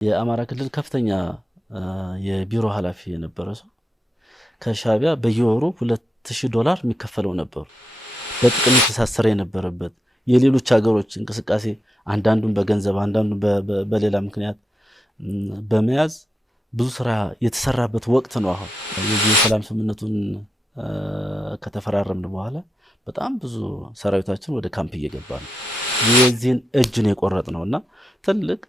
የአማራ ክልል ከፍተኛ የቢሮ ኃላፊ የነበረ ሰው ከሻቢያ በየወሩ $2000 የሚከፈለው ነበር። በጥቅም የተሳሰረ የነበረበት የሌሎች ሀገሮች እንቅስቃሴ አንዳንዱን በገንዘብ አንዳንዱን በሌላ ምክንያት በመያዝ ብዙ ስራ የተሰራበት ወቅት ነው። አሁን የዚህ ሰላም ስምምነቱን ከተፈራረምን በኋላ በጣም ብዙ ሰራዊታችን ወደ ካምፕ እየገባ ነው። የዚህን እጅን የቆረጥ ነውና ትልቅ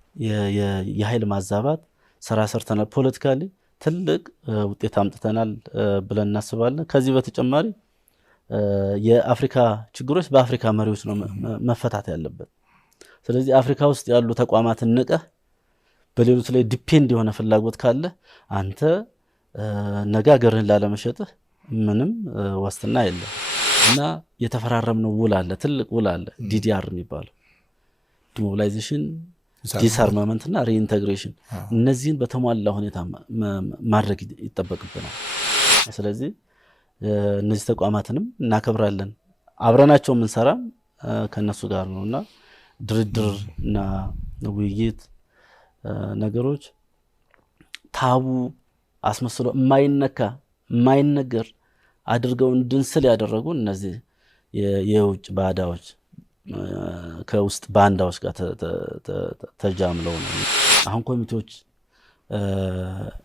የኃይል ማዛባት ስራ ሰርተናል። ፖለቲካሊ ትልቅ ውጤት አምጥተናል ብለን እናስባለን። ከዚህ በተጨማሪ የአፍሪካ ችግሮች በአፍሪካ መሪዎች ነው መፈታት ያለበት። ስለዚህ አፍሪካ ውስጥ ያሉ ተቋማትን ንቀህ በሌሎች ላይ ዲፔንድ የሆነ ፍላጎት ካለ አንተ ነገ ሀገርህን ላለመሸጥህ ምንም ዋስትና የለም እና የተፈራረምነው ውል አለ፣ ትልቅ ውል አለ። ዲዲአር የሚባለው ዲሞቢላይዜሽን፣ ዲስአርማመንት እና ሪኢንተግሬሽን እነዚህን በተሟላ ሁኔታ ማድረግ ይጠበቅብናል። ስለዚህ እነዚህ ተቋማትንም እናከብራለን። አብረናቸው የምንሰራም ከነሱ ጋር ነውና ድርድር እና ውይይት ነገሮች ታቡ አስመስሎ የማይነገር አድርገው እንድንስል ያደረጉ እነዚህ የውጭ ባዳዎች ከውስጥ ባንዳዎች ጋር ተጃምለው ነው። አሁን ኮሚቴዎች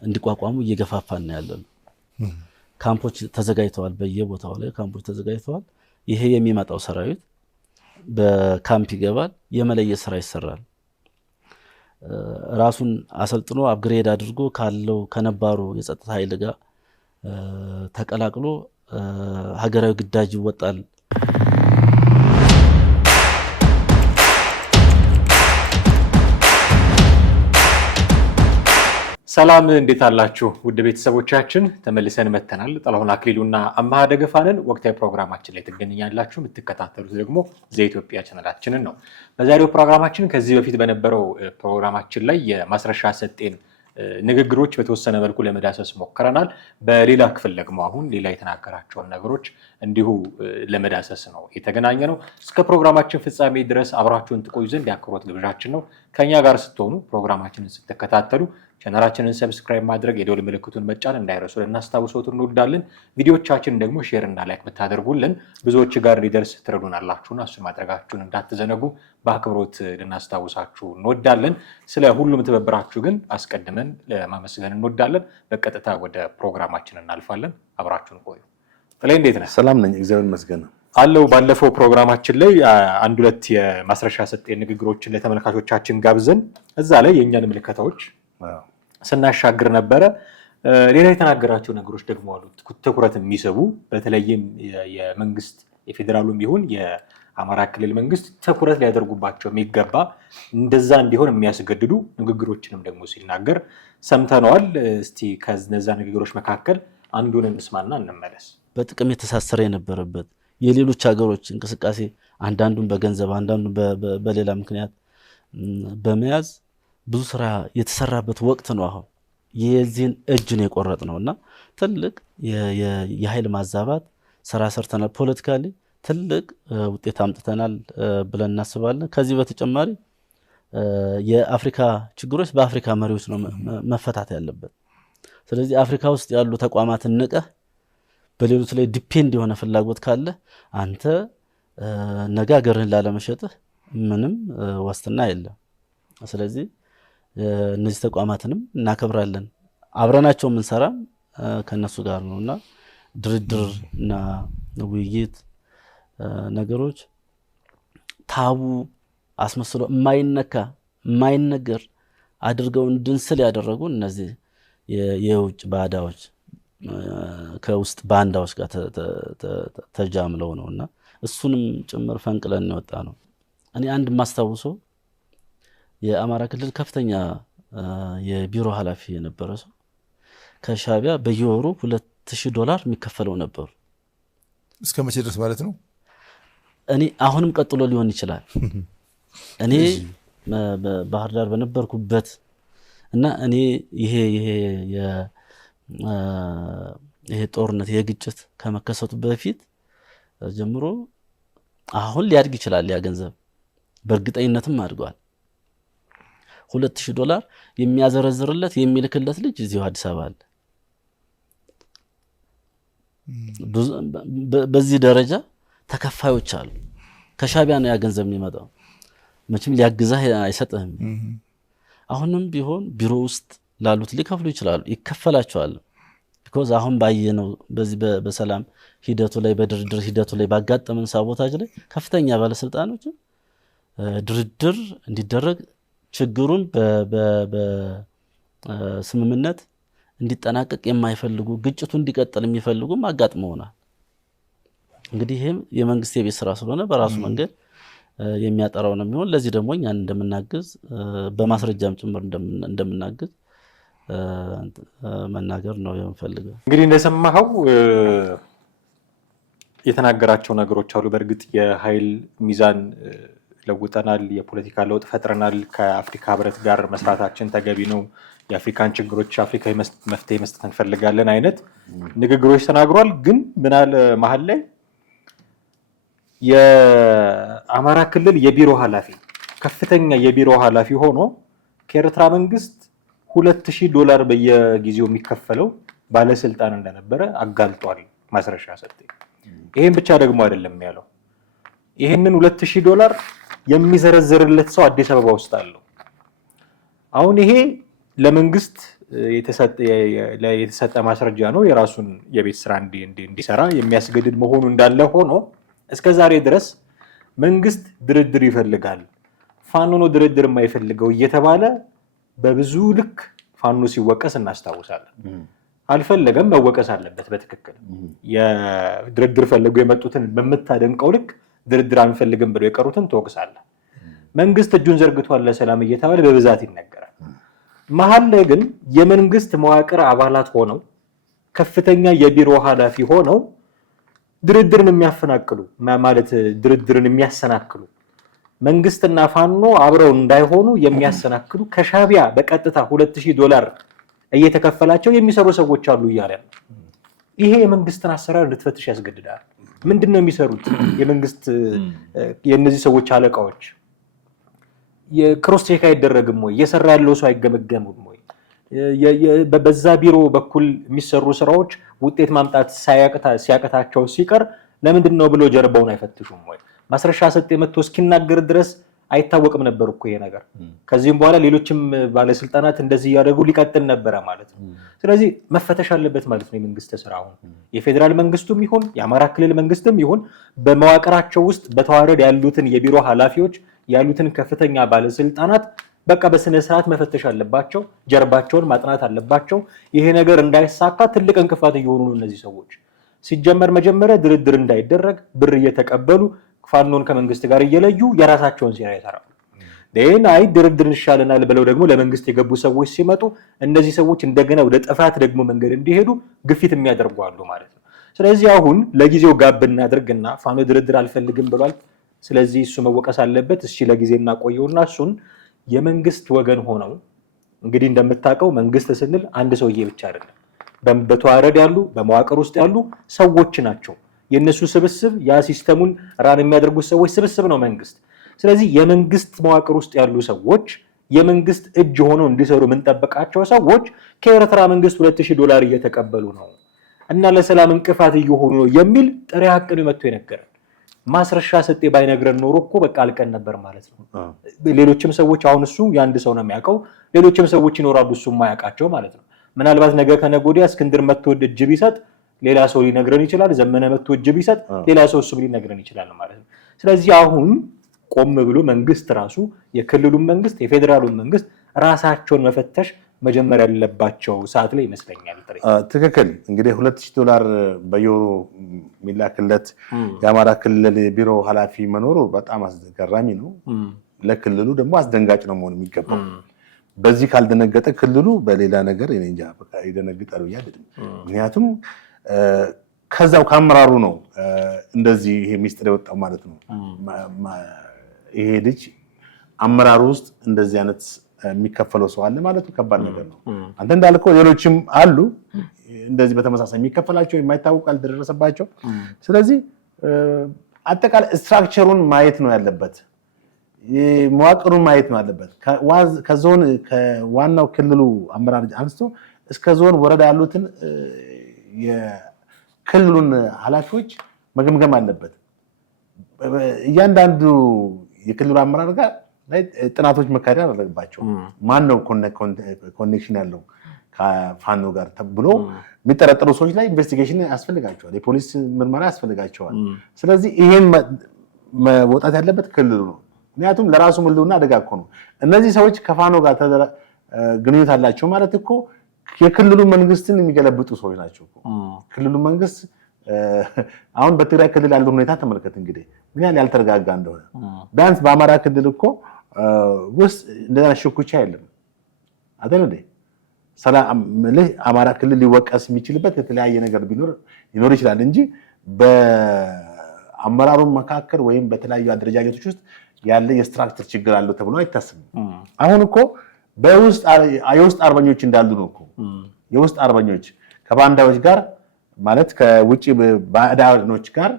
እንዲቋቋሙ እየገፋፋን ያለው ካምፖች ተዘጋጅተዋል። በየቦታው ላይ ካምፖች ተዘጋጅተዋል። ይሄ የሚመጣው ሰራዊት በካምፕ ይገባል፣ የመለየት ስራ ይሰራል። ራሱን አሰልጥኖ አፕግሬድ አድርጎ ካለው ከነባሩ የጸጥታ ኃይል ጋር ተቀላቅሎ ሀገራዊ ግዳጅ ይወጣል። ሰላም እንዴት አላችሁ? ውድ ቤተሰቦቻችን ተመልሰን መተናል። ጥላሁን አክሊሉና አማሃ ደገፋንን ወቅታዊ ፕሮግራማችን ላይ ትገኛላችሁ። የምትከታተሉት ደግሞ ዘኢትዮጵያ ቻናላችንን ነው። በዛሬው ፕሮግራማችን ከዚህ በፊት በነበረው ፕሮግራማችን ላይ የማስረሻ ሰጤን ንግግሮች በተወሰነ መልኩ ለመዳሰስ ሞክረናል። በሌላ ክፍል ደግሞ አሁን ሌላ የተናገራቸውን ነገሮች እንዲሁ ለመዳሰስ ነው የተገናኘ ነው። እስከ ፕሮግራማችን ፍጻሜ ድረስ አብራችሁን ትቆዩ ዘንድ የአክብሮት ግብዣችን ነው። ከኛ ጋር ስትሆኑ ፕሮግራማችንን ስትከታተሉ ቻናላችንን ሰብስክራይብ ማድረግ የደወል ምልክቱን መጫን እንዳይረሱ ልናስታውሶት እንወዳለን። ቪዲዮቻችንን ደግሞ ሼር እና ላይክ ብታደርጉልን ብዙዎች ጋር ሊደርስ ትረዱናላችሁና እሱ ማድረጋችሁን እንዳትዘነጉ በአክብሮት ልናስታውሳችሁ እንወዳለን። ስለ ሁሉም ትብብራችሁ ግን አስቀድመን ለማመስገን እንወዳለን። በቀጥታ ወደ ፕሮግራማችን እናልፋለን። አብራችሁን ቆዩ። ጥላይ እንዴት ነህ? ሰላም ነኝ፣ እግዚአብሔር ይመስገን አለው። ባለፈው ፕሮግራማችን ላይ አንድ ሁለት የማስረሻ ሰጤ ንግግሮችን ለተመልካቾቻችን ጋብዘን እዛ ላይ የእኛን ምልከታዎች ስናሻግር ነበረ። ሌላ የተናገራቸው ነገሮች ደግሞ አሉ ትኩረት የሚስቡ በተለይም የመንግስት የፌዴራሉም ይሁን የአማራ ክልል መንግስት ትኩረት ሊያደርጉባቸው የሚገባ እንደዛ እንዲሆን የሚያስገድዱ ንግግሮችንም ደግሞ ሲናገር ሰምተነዋል። እስቲ ከነዛ ንግግሮች መካከል አንዱን እንስማና እንመለስ። በጥቅም የተሳሰረ የነበረበት የሌሎች ሀገሮች እንቅስቃሴ አንዳንዱን በገንዘብ አንዳንዱን በሌላ ምክንያት በመያዝ ብዙ ስራ የተሰራበት ወቅት ነው። አሁን የዚህን እጅን የቆረጥ ነውና ትልቅ የኃይል ማዛባት ስራ ሰርተናል። ፖለቲካሊ ትልቅ ውጤት አምጥተናል ብለን እናስባለን። ከዚህ በተጨማሪ የአፍሪካ ችግሮች በአፍሪካ መሪዎች ነው መፈታት ያለበት። ስለዚህ አፍሪካ ውስጥ ያሉ ተቋማትን ንቀህ በሌሎች ላይ ዲፔንድ የሆነ ፍላጎት ካለ አንተ ነገ ሀገርህን ላለመሸጥህ ምንም ዋስትና የለም። ስለዚህ እነዚህ ተቋማትንም እናከብራለን። አብረናቸው የምንሰራም ከነሱ ጋር ነውና ድርድር እና ውይይት ነገሮች ታቡ አስመስሎ የማይነገር አድርገው እንድንስል ያደረጉ እነዚህ የውጭ ባዳዎች ከውስጥ ባንዳዎች ጋር ተጃምለው ነውና እሱንም ጭምር ፈንቅለን የወጣ ነው። እኔ አንድ ማስታውሰው የአማራ ክልል ከፍተኛ የቢሮ ኃላፊ የነበረ ሰው ከሻቢያ በየወሩ $2000 የሚከፈለው ነበር። እስከ መቼ ድረስ ማለት ነው? እኔ አሁንም ቀጥሎ ሊሆን ይችላል። እኔ ባህር ዳር በነበርኩበት እና እኔ ይሄ ጦርነት የግጭት ከመከሰቱ በፊት ጀምሮ አሁን ሊያድግ ይችላል ያ ገንዘብ፣ በእርግጠኝነትም አድጓል። $2000 የሚያዘረዝርለት የሚልክለት ልጅ እዚሁ አዲስ አበባ አለ። በዚህ ደረጃ ተከፋዮች አሉ። ከሻቢያ ነው ያ ገንዘብ የሚመጣው። መቼም ሊያግዛህ አይሰጥህም። አሁንም ቢሆን ቢሮ ውስጥ ላሉት ሊከፍሉ ይችላሉ፣ ይከፈላቸዋል። ቢኮዝ አሁን ባየነው በዚህ በሰላም ሂደቱ ላይ በድርድር ሂደቱ ላይ ባጋጠመን ሳቦታጅ ላይ ከፍተኛ ባለስልጣኖች ድርድር እንዲደረግ ችግሩን በስምምነት እንዲጠናቀቅ የማይፈልጉ ግጭቱ እንዲቀጥል የሚፈልጉም አጋጥመውናል። እንግዲህ ይሄም የመንግስት የቤት ስራ ስለሆነ በራሱ መንገድ የሚያጠራው ነው የሚሆን። ለዚህ ደግሞ እኛን እንደምናግዝ በማስረጃም ጭምር እንደምናግዝ መናገር ነው የምፈልገው። እንግዲህ እንደሰማኸው የተናገራቸው ነገሮች አሉ። በእርግጥ የኃይል ሚዛን ለውጠናል፣ የፖለቲካ ለውጥ ፈጥረናል፣ ከአፍሪካ ህብረት ጋር መስራታችን ተገቢ ነው፣ የአፍሪካን ችግሮች አፍሪካዊ መፍትሄ መስጠት እንፈልጋለን አይነት ንግግሮች ተናግሯል። ግን ምናለ መሀል ላይ የአማራ ክልል የቢሮ ኃላፊ ከፍተኛ የቢሮ ኃላፊ ሆኖ ከኤርትራ መንግስት $2000 በየጊዜው የሚከፈለው ባለስልጣን እንደነበረ አጋልጧል ማስረሻ ሰጤ። ይሄን ብቻ ደግሞ አይደለም ያለው፣ ይሄንን $2000 የሚዘረዝርለት ሰው አዲስ አበባ ውስጥ አለው። አሁን ይሄ ለመንግስት የተሰጠ ማስረጃ ነው፣ የራሱን የቤት ስራ እንዲሰራ የሚያስገድድ መሆኑ እንዳለ ሆኖ እስከዛሬ ድረስ መንግስት ድርድር ይፈልጋል፣ ፋኖ ነው ድርድር የማይፈልገው እየተባለ በብዙ ልክ ፋኖ ሲወቀስ እናስታውሳለን። አልፈለገም፣ መወቀስ አለበት በትክክል። የድርድር ፈልገው የመጡትን በምታደንቀው ልክ ድርድር አንፈልግም ብለው የቀሩትን ትወቅሳለህ። መንግስት እጁን ዘርግቷል ለሰላም እየተባለ በብዛት ይነገራል። መሀል ላይ ግን የመንግስት መዋቅር አባላት ሆነው ከፍተኛ የቢሮ ኃላፊ ሆነው ድርድርን የሚያፈናቅሉ ማለት ድርድርን የሚያሰናክሉ መንግስትና ፋኖ አብረው እንዳይሆኑ የሚያሰናክሉ ከሻቢያ በቀጥታ $2000 እየተከፈላቸው የሚሰሩ ሰዎች አሉ እያለ ነው። ይሄ የመንግስትን አሰራር እንድትፈትሽ ያስገድዳል። ምንድነው የሚሰሩት? የመንግስት የነዚህ ሰዎች አለቃዎች የክሮስ ቼክ አይደረግም ወይ? እየሰራ ያለው ሰው አይገመገምም ወይ? በዛ ቢሮ በኩል የሚሰሩ ስራዎች ውጤት ማምጣት ሲያቀታቸው ሲቀር ለምንድነው ብሎ ጀርባውን አይፈትሹም ወይ? ማስረሻ ሰጤ መጥቶ እስኪናገር ድረስ አይታወቅም ነበር እኮ ይሄ ነገር። ከዚህም በኋላ ሌሎችም ባለስልጣናት እንደዚህ ያደረጉ ሊቀጥል ነበረ ማለት ነው። ስለዚህ መፈተሽ አለበት ማለት ነው የመንግስት ስራ። አሁን የፌዴራል መንግስቱም ይሁን የአማራ ክልል መንግስትም ይሁን በመዋቅራቸው ውስጥ በተዋረድ ያሉትን የቢሮ ኃላፊዎች ያሉትን ከፍተኛ ባለስልጣናት በቃ በስነ ስርዓት መፈተሽ አለባቸው፣ ጀርባቸውን ማጥናት አለባቸው። ይሄ ነገር እንዳይሳካ ትልቅ እንቅፋት እየሆኑ ነው እነዚህ ሰዎች። ሲጀመር መጀመሪያ ድርድር እንዳይደረግ ብር እየተቀበሉ ፋኖን ከመንግስት ጋር እየለዩ የራሳቸውን ሴራ ይሰራሉ። አይ ድርድር እንሻለናል ብለው ደግሞ ለመንግስት የገቡ ሰዎች ሲመጡ እነዚህ ሰዎች እንደገና ወደ ጥፋት ደግሞ መንገድ እንዲሄዱ ግፊት የሚያደርጉ አሉ ማለት ነው። ስለዚህ አሁን ለጊዜው ጋብ እናድርግና ፋኖ ድርድር አልፈልግም ብሏል፣ ስለዚህ እሱ መወቀስ አለበት። እሺ ለጊዜ እናቆየውና እሱን የመንግስት ወገን ሆነው እንግዲህ እንደምታውቀው መንግስት ስንል አንድ ሰውዬ ብቻ አይደለም፣ በተዋረድ ያሉ በመዋቅር ውስጥ ያሉ ሰዎች ናቸው። የነሱ ስብስብ ያ ሲስተሙን ራን የሚያደርጉት ሰዎች ስብስብ ነው መንግስት። ስለዚህ የመንግስት መዋቅር ውስጥ ያሉ ሰዎች የመንግስት እጅ ሆነው እንዲሰሩ የምንጠብቃቸው ሰዎች ከኤርትራ መንግስት $2000 እየተቀበሉ ነው እና ለሰላም እንቅፋት እየሆኑ ነው የሚል ጥሬ ሀቅ ነው መጥቶ የነገረን። ማስረሻ ሰጤ ባይነግረን ኖሮ እኮ በቃ አልቀን ነበር ማለት ነው። ሌሎችም ሰዎች አሁን እሱ የአንድ ሰው ነው የሚያውቀው፣ ሌሎችም ሰዎች ይኖራሉ እሱ የማያውቃቸው ማለት ነው። ምናልባት ነገ ከነገ ወዲያ እስክንድር መጥቶ እጅ ቢሰጥ ሌላ ሰው ሊነግረን ይችላል። ዘመነ መጥቶ እጅ ቢሰጥ ሌላ ሰው እሱ ሊነግረን ይችላል ማለት ነው። ስለዚህ አሁን ቆም ብሎ መንግስት ራሱ የክልሉን መንግስት የፌዴራሉን መንግስት ራሳቸውን መፈተሽ መጀመር ያለባቸው ሰዓት ላይ ይመስለኛል። ትክክል። እንግዲህ $2000 በየወሩ የሚላክለት የአማራ ክልል ቢሮ ኃላፊ መኖሩ በጣም አስገራሚ ነው። ለክልሉ ደግሞ አስደንጋጭ ነው መሆን የሚገባው። በዚህ ካልደነገጠ ክልሉ በሌላ ነገር እኔ እንጃ በቃ ይደነግጣል ብዬ አይደለም። ምክንያቱም ከዛው ከአመራሩ ነው እንደዚህ ይሄ ሚስጥር የወጣው ማለት ነው። ይሄ ልጅ አመራሩ ውስጥ እንደዚህ አይነት የሚከፈለው ሰው አለ ማለቱ ከባድ ነገር ነው። አንተ እንዳልከው ሌሎችም አሉ እንደዚህ በተመሳሳይ የሚከፈላቸው የማይታወቅ አልደረሰባቸው። ስለዚህ አጠቃላይ ስትራክቸሩን ማየት ነው ያለበት። መዋቅሩን ማየት ነው አለበት። ከዞን ከዋናው ክልሉ አመራር አንስቶ እስከ ዞን ወረዳ ያሉትን የክልሉን ኃላፊዎች መገምገም አለበት። እያንዳንዱ የክልሉ አመራር ጋር ጥናቶች መካሄድ አለባቸው። ማን ነው ኮኔክሽን ያለው ከፋኖ ጋር ተብሎ የሚጠረጠሩ ሰዎች ላይ ኢንቨስቲጌሽን ያስፈልጋቸዋል፣ የፖሊስ ምርመራ ያስፈልጋቸዋል። ስለዚህ ይሄን መውጣት ያለበት ክልሉ ነው። ምክንያቱም ለራሱ ህልውና አደጋ እኮ ነው። እነዚህ ሰዎች ከፋኖ ጋር ግንኙነት አላቸው ማለት እኮ የክልሉ መንግስትን የሚገለብጡ ሰዎች ናቸው እኮ። ክልሉ መንግስት አሁን በትግራይ ክልል ያለው ሁኔታ ተመልከት እንግዲህ ምን ያህል ያልተረጋጋ እንደሆነ። ቢያንስ በአማራ ክልል እኮ ውስጥ እንደዛ ሽኩቻ የለም አይደል እንዴ? ሰላም አማራ ክልል ሊወቀስ የሚችልበት የተለያየ ነገር ሊኖር ይችላል እንጂ በአመራሩ መካከል ወይም በተለያዩ አደረጃጀቶች ውስጥ ያለ የስትራክቸር ችግር አለው ተብሎ አይታሰብም። አሁን እኮ የውስጥ አርበኞች እንዳሉ ነው እኮ። የውስጥ አርበኞች ከባንዳዎች ጋር ማለት ከውጭ ባዕዳኖች ጋር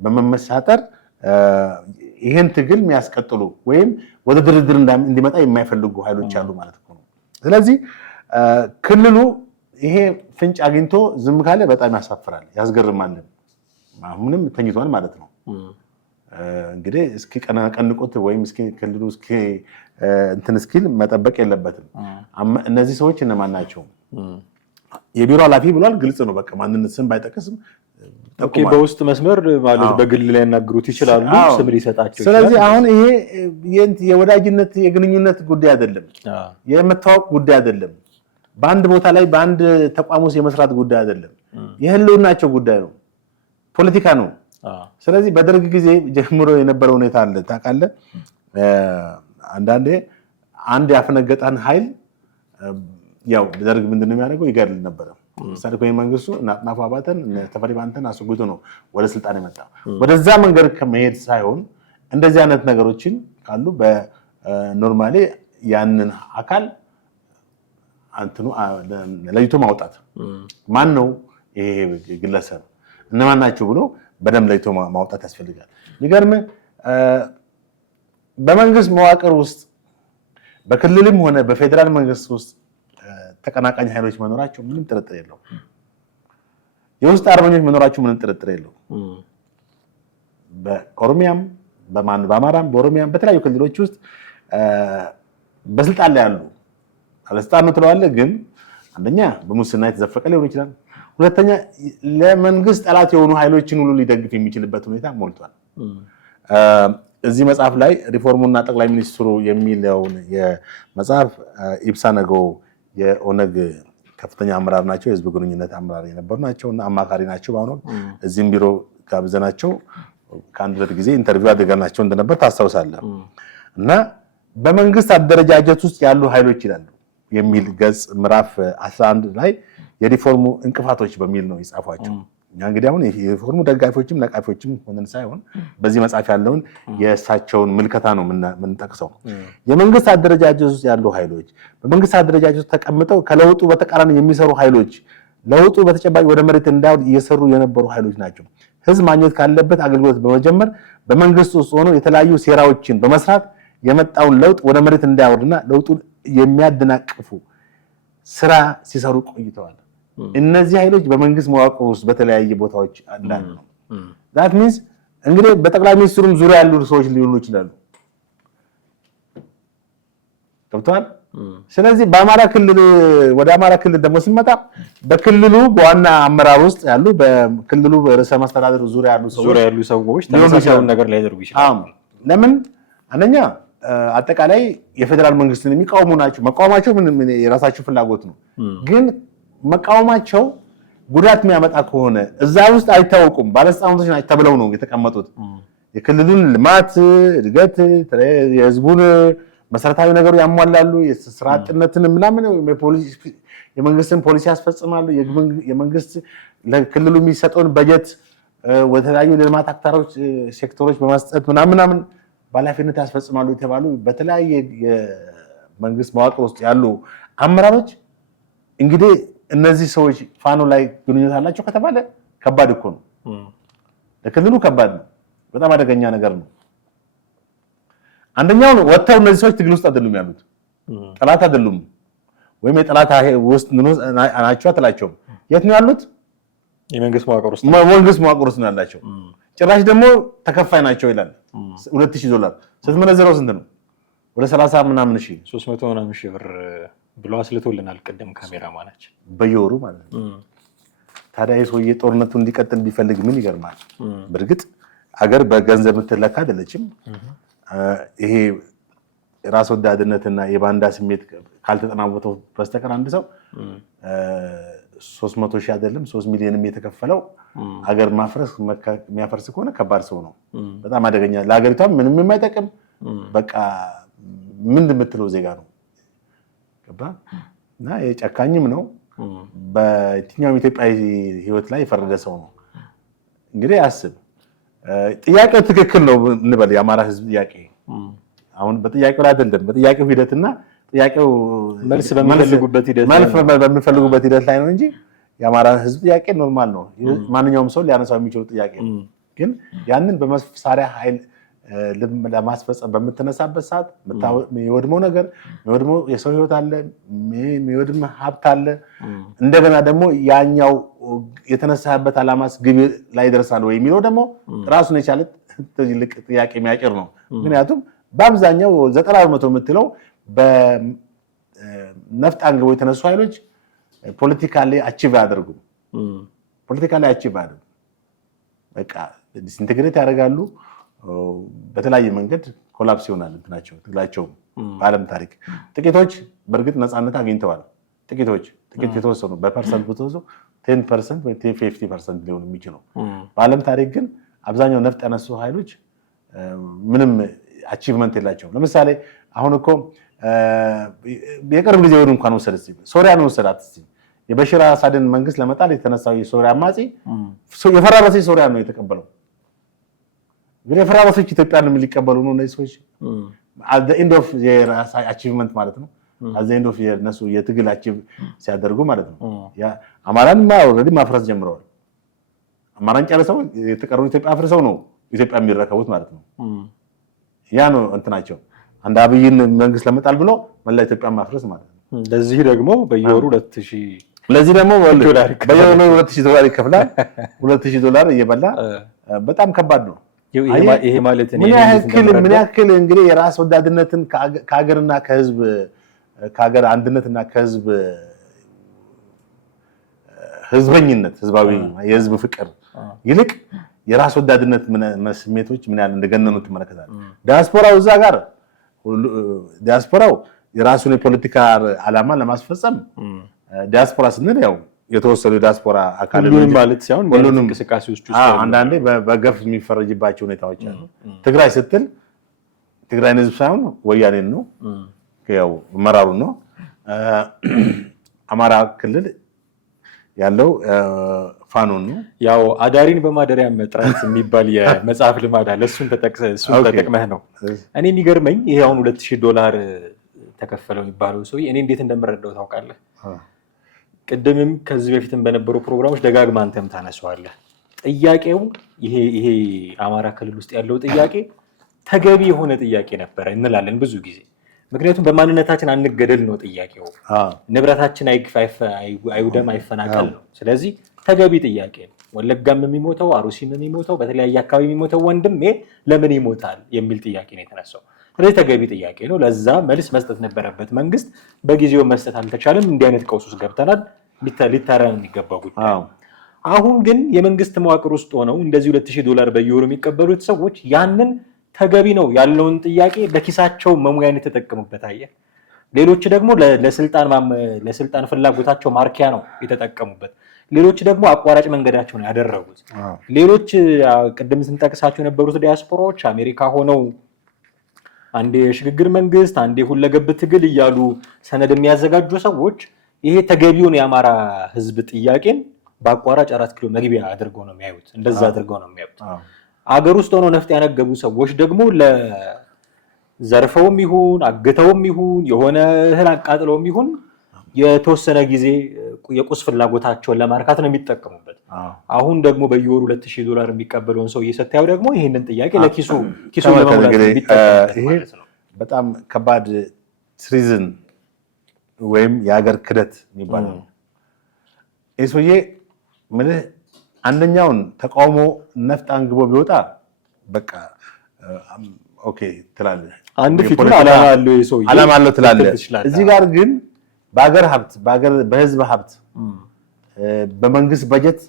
በመመሳጠር ይህን ትግል የሚያስቀጥሉ ወይም ወደ ድርድር እንዲመጣ የማይፈልጉ ኃይሎች አሉ ማለት ነው። ስለዚህ ክልሉ ይሄ ፍንጭ አግኝቶ ዝም ካለ በጣም ያሳፍራል፣ ያስገርማል። አሁንም ተኝቷል ማለት ነው። እንግዲህ እስኪ ቀንቁት ወይም እስኪ ክልሉ እስኪ እንትን እስኪል መጠበቅ የለበትም። እነዚህ ሰዎች እነማን ናቸው? የቢሮ ኃላፊ ብሏል፣ ግልጽ ነው። በቃ ማንነት ስም ባይጠቅስም በውስጥ መስመር ማለት በግል ላይ ያናግሩት ይችላሉ፣ ስም ሊሰጣቸው። ስለዚህ አሁን ይሄ የወዳጅነት የግንኙነት ጉዳይ አይደለም፣ የመታወቅ ጉዳይ አይደለም፣ በአንድ ቦታ ላይ በአንድ ተቋም ውስጥ የመስራት ጉዳይ አይደለም። የህልውናቸው ጉዳይ ነው፣ ፖለቲካ ነው። ስለዚህ በደርግ ጊዜ ጀምሮ የነበረው ሁኔታ አለ ታውቃለህ። አንዳንዴ አንድ ያፈነገጠን ኃይል ያው ደርግ ምንድነው የሚያደርገው? ይገድል ነበር። ምሳሌ መንግስቱ አጥናፉ አባተን ተፈሪ ባንተን አስወግዶ ነው ወደ ስልጣን የመጣው። ወደዛ መንገድ ከመሄድ ሳይሆን እንደዚህ አይነት ነገሮችን ካሉ በኖርማሊ ያንን አካል አንተኑ ለይቶ ማውጣት፣ ማን ነው ይሄ ግለሰብ እነማን ናቸው ብሎ በደንብ ለይቶ ማውጣት ያስፈልጋል። የሚገርም በመንግስት መዋቅር ውስጥ በክልልም ሆነ በፌዴራል መንግስት ውስጥ ተቀናቃኝ ኃይሎች መኖራቸው ምንም ጥርጥር የለው። የውስጥ አርበኞች መኖራቸው ምንም ጥርጥር የለው። በኦሮሚያም በአማራም በኦሮሚያም በተለያዩ ክልሎች ውስጥ በስልጣን ላይ ያሉ ባለስልጣን ነው ትለዋለህ፣ ግን አንደኛ በሙስና የተዘፈቀ ሊሆን ይችላል። ሁለተኛ ለመንግስት ጠላት የሆኑ ኃይሎችን ሁሉ ሊደግፍ የሚችልበት ሁኔታ ሞልቷል። እዚህ መጽሐፍ ላይ ሪፎርሙና ጠቅላይ ሚኒስትሩ የሚለውን የመጽሐፍ ኢብሳ ነገው የኦነግ ከፍተኛ አመራር ናቸው፣ የህዝብ ግንኙነት አመራር የነበሩ ናቸው እና አማካሪ ናቸው። በአሁኑ እዚህም ቢሮ ጋብዘናቸው ከአንድ ሁለት ጊዜ ኢንተርቪው አድርገናቸው እንደነበር ታስታውሳለህ። እና በመንግስት አደረጃጀት ውስጥ ያሉ ኃይሎች ይላሉ የሚል ገጽ ምዕራፍ 11 ላይ የሪፎርሙ እንቅፋቶች በሚል ነው የጻፏቸው። እኛ እንግዲህ አሁን የሪፎርሙ ደጋፊዎችም ነቃፊዎችም ሆነን ሳይሆን በዚህ መጽሐፍ ያለውን የእሳቸውን ምልከታ ነው የምንጠቅሰው። የመንግስት አደረጃጀት ውስጥ ያሉ ኃይሎች፣ በመንግስት አደረጃጀት ውስጥ ተቀምጠው ከለውጡ በተቃራኒ የሚሰሩ ኃይሎች፣ ለውጡ በተጨባጭ ወደ መሬት እንዳይወርድ እየሰሩ የነበሩ ኃይሎች ናቸው። ህዝብ ማግኘት ካለበት አገልግሎት በመጀመር በመንግስት ውስጥ ሆኖ የተለያዩ ሴራዎችን በመስራት የመጣውን ለውጥ ወደ መሬት እንዳይወርድና ለውጡን የሚያደናቅፉ ስራ ሲሰሩ ቆይተዋል። እነዚህ ኃይሎች በመንግስት መዋቅር ውስጥ በተለያየ ቦታዎች እንዳሉ ነው። ዛት ሚንስ እንግዲህ በጠቅላይ ሚኒስትሩም ዙሪያ ያሉ ሰዎች ሊሆኑ ይችላሉ። ገብቷል። ስለዚህ በአማራ ክልል ወደ አማራ ክልል ደግሞ ስንመጣ በክልሉ በዋና አመራር ውስጥ ያሉ በክልሉ ርዕሰ መስተዳድር ዙሪያ ያሉ ሰዎች ተመሳሳይ ነገር ሊያደርጉ ይችላሉ። ለምን? አንደኛ አጠቃላይ የፌዴራል መንግስትን የሚቃወሙ ናቸው። መቃወማቸው የራሳቸው ፍላጎት ነው። ግን መቃወማቸው ጉዳት የሚያመጣ ከሆነ እዛ ውስጥ አይታወቁም። ባለስልጣናቶች ናቸው ተብለው ነው የተቀመጡት። የክልሉን ልማት፣ እድገት፣ የህዝቡን መሰረታዊ ነገሩ ያሟላሉ። የስራ አጥነትን ምናምን የመንግስትን ፖሊሲ ያስፈጽማሉ። የመንግስት ለክልሉ የሚሰጠውን በጀት ወደ ተለያዩ ልማት አክታሮች ሴክተሮች በመስጠት ምናምን በኃላፊነት ያስፈጽማሉ የተባሉ በተለያየ የመንግስት መዋቅር ውስጥ ያሉ አመራሮች እንግዲህ እነዚህ ሰዎች ፋኖ ላይ ግንኙነት አላቸው ከተባለ ከባድ እኮ ነው። ለክልሉ ከባድ ነው። በጣም አደገኛ ነገር ነው። አንደኛው ወጥተው እነዚህ ሰዎች ትግል ውስጥ አይደሉም ያሉት፣ ጠላት አይደሉም ወይም የጠላት ውስጥ ናቸው አትላቸውም። የት ነው ያሉት? የመንግስት መዋቅር ውስጥ ነው ያላቸው። ጭራሽ ደግሞ ተከፋይ ናቸው ይላል። $2000 ስትመነዝረው ስንት ነው? ወደ 30 ምናምን ሺህ 300 ምናምን ሺህ ብር ብሎ አስልቶልናል ቅድም ካሜራማናችን በየወሩ ማለት ነው። ታዲያ የሰውዬ ጦርነቱ እንዲቀጥል ቢፈልግ ምን ይገርማል። በእርግጥ አገር በገንዘብ የምትለካ አይደለችም። ይሄ ራስ ወዳድነትና የባንዳ ስሜት ካልተጠናወተው በስተቀር አንድ ሰው 300 ሺህ አይደለም 3 ሚሊዮንም የተከፈለው ሀገር የሚያፈርስ ከሆነ ከባድ ሰው ነው። በጣም አደገኛ፣ ለሀገሪቷም ምንም የማይጠቅም በቃ ምን የምትለው ዜጋ ነው። ገባ እና የጨካኝም ነው። በየትኛውም ኢትዮጵያዊ ህይወት ላይ የፈረደ ሰው ነው። እንግዲህ አስብ፣ ጥያቄው ትክክል ነው እንበል፣ የአማራ ህዝብ ጥያቄ አሁን በጥያቄው ላይ አይደለም፣ በጥያቄው ሂደትና ጥያቄው መልስ በሚፈልጉበት ሂደት ላይ ነው እንጂ የአማራ ህዝብ ጥያቄ ኖርማል ነው። ማንኛውም ሰው ሊያነሳው የሚችለው ጥያቄ ነው። ግን ያንን በመሳሪያ ኃይል ለማስፈጸም በምትነሳበት ሰዓት የሚወድመው ነገር የሚወድመው የሰው ህይወት አለ፣ የሚወድም ሀብት አለ። እንደገና ደግሞ ያኛው የተነሳበት ዓላማስ ግብ ላይ ይደርሳል ወይ የሚለው ደግሞ ራሱን የቻለ ትልቅ ጥያቄ የሚያጭር ነው። ምክንያቱም በአብዛኛው 90% የምትለው በነፍጥ አንግበው የተነሱ ኃይሎች ፖለቲካሊ አቺቭ አያደርጉም። በቃ ዲስኢንቴግሬት ያደርጋሉ። በተለያየ መንገድ ኮላፕስ ይሆናል እንትናቸው ትግላቸው። በዓለም ታሪክ ጥቂቶች በእርግጥ ነፃነት አግኝተዋል። ጥቂት የተወሰኑ በፐርሰንት ብትወስዱ 10% ወይ 50% ሊሆን የሚችለው። በዓለም ታሪክ ግን አብዛኛው ነፍጥ ያነሱ ኃይሎች ምንም አቺቭመንት የላቸውም። ለምሳሌ አሁን እኮ የቅርብ ጊዜ ወደ እንኳን ወሰደ ሶሪያን ወሰዳት። የበሽር አሳድን መንግስት ለመጣል የተነሳው የሶሪያ አማጺ የፈራረሰች ሶሪያ ነው የተቀበለው። ግን የፈራረሰች ኢትዮጵያን ሊቀበሉ ነው እነዚህ ሰዎች። at the end of their achievement ማለት ነው። at the end of የነሱ የትግል አቺቭ ሲያደርጉ ማለት ነው። ያ አማራን ኦልሬዲ ማፍረስ ጀምረዋል። አማራን ጨርሰው የተቀሩ ኢትዮጵያ አፍርሰው ነው ኢትዮጵያ የሚረከቡት ማለት ነው። ያ ነው እንትናቸው። አንድ አብይን መንግስት ለመጣል ብሎ መላ ኢትዮጵያ ማፍረስ ማለት ነው። ለዚህ ደግሞ በየወሩ 2000 ለዚህ ደግሞ በየወሩ $2000 ይከፍላል። $2000 እየበላ በጣም ከባድ ነው። ይሄ ማለት ምን ያክል እንግዲህ የራስ ወዳድነትን ከሀገርና ከህዝብ ከሀገር አንድነትና ከህዝብ ህዝበኝነት ህዝባዊ የህዝብ ፍቅር ይልቅ የራስ ወዳድነት ስሜቶች ምን ያህል እንደገነኑ ትመለከታለህ። ዲያስፖራው የራሱን የፖለቲካ ዓላማ ለማስፈጸም ዲያስፖራ ስንል ያው የተወሰኑ ዲያስፖራ አካል ማለት ሳይሆን ሁሉንም እንቅስቃሴዎች ውስጥ አንዳንዴ በገፍ የሚፈረጅባቸው ሁኔታዎች አሉ። ትግራይ ስትል ትግራይን ህዝብ ሳይሆን ወያኔን ነው ያው መራሩ ነው። አማራ ክልል ያለው ፋኖን ነው። ያው አዳሪን በማደሪያ መጥራት የሚባል የመጽሐፍ ልማድ አለ። እሱን ተጠቅመህ ነው። እኔ የሚገርመኝ ይሄ አሁን $2000 ተከፈለው የሚባለው ሰው እኔ እንዴት እንደምረዳው ታውቃለህ? ቅድምም ከዚህ በፊትም በነበሩ ፕሮግራሞች ደጋግማ አንተም ታነሳዋለህ። ጥያቄው ይሄ አማራ ክልል ውስጥ ያለው ጥያቄ ተገቢ የሆነ ጥያቄ ነበረ እንላለን ብዙ ጊዜ። ምክንያቱም በማንነታችን አንገደል ነው ጥያቄው። ንብረታችን አይውደም አይፈናቀል ነው። ስለዚህ ተገቢ ጥያቄ ነው። ወለጋም የሚሞተው አሩሲም የሚሞተው በተለያየ አካባቢ የሚሞተው ወንድሜ ለምን ይሞታል የሚል ጥያቄ ነው የተነሳው። ስለዚህ ተገቢ ጥያቄ ነው። ለዛ መልስ መስጠት ነበረበት መንግስት። በጊዜው መስጠት አልተቻለም። እንዲህ አይነት ቀውስ ውስጥ ገብተናል። ሊታረም የሚገባው ጉዳይ። አሁን ግን የመንግስት መዋቅር ውስጥ ሆነው እንደዚህ $2000 በየወሩ የሚቀበሉት ሰዎች ያንን ተገቢ ነው ያለውን ጥያቄ ለኪሳቸው መሙያን የተጠቀሙበት አየህ። ሌሎች ደግሞ ለስልጣን ፍላጎታቸው ማርኪያ ነው የተጠቀሙበት። ሌሎች ደግሞ አቋራጭ መንገዳቸው ነው ያደረጉት። ሌሎች ቅድም ስንጠቅሳቸው የነበሩት ዲያስፖራዎች አሜሪካ ሆነው አንዴ የሽግግር መንግስት አንዴ ሁለገብ ትግል እያሉ ሰነድ የሚያዘጋጁ ሰዎች ይሄ ተገቢውን የአማራ ህዝብ ጥያቄን በአቋራጭ 4 ኪሎ መግቢያ አድርገው ነው የሚያዩት። እንደዛ አድርገው ነው የሚያዩት። አገር ውስጥ ሆነው ነፍጥ ያነገቡ ሰዎች ደግሞ ለዘርፈውም ይሁን አግተውም ይሁን የሆነ እህል አቃጥለውም ይሁን የተወሰነ ጊዜ የቁስ ፍላጎታቸውን ለማርካት ነው የሚጠቀሙበት። አሁን ደግሞ በየወሩ $2000 የሚቀበለውን ሰው እየሰታየው ደግሞ ይህንን ጥያቄ ለኪሱ ለመሙላት የሚጠቀሙበት ማለት ነው። በጣም ከባድ ትሪዝን ወይም የሀገር ክደት የሚባለው ነው። ይህ ሰውዬ ምልህ አንደኛውን ተቃውሞ ነፍጥ አንግቦ ቢወጣ በቃ ኦኬ ትላለህ፣ አንድ ፊቱን ዓላማ አለው ትላለህ። እዚህ ጋር ግን በሀገር ሀብት በህዝብ ሀብት በመንግስት በጀት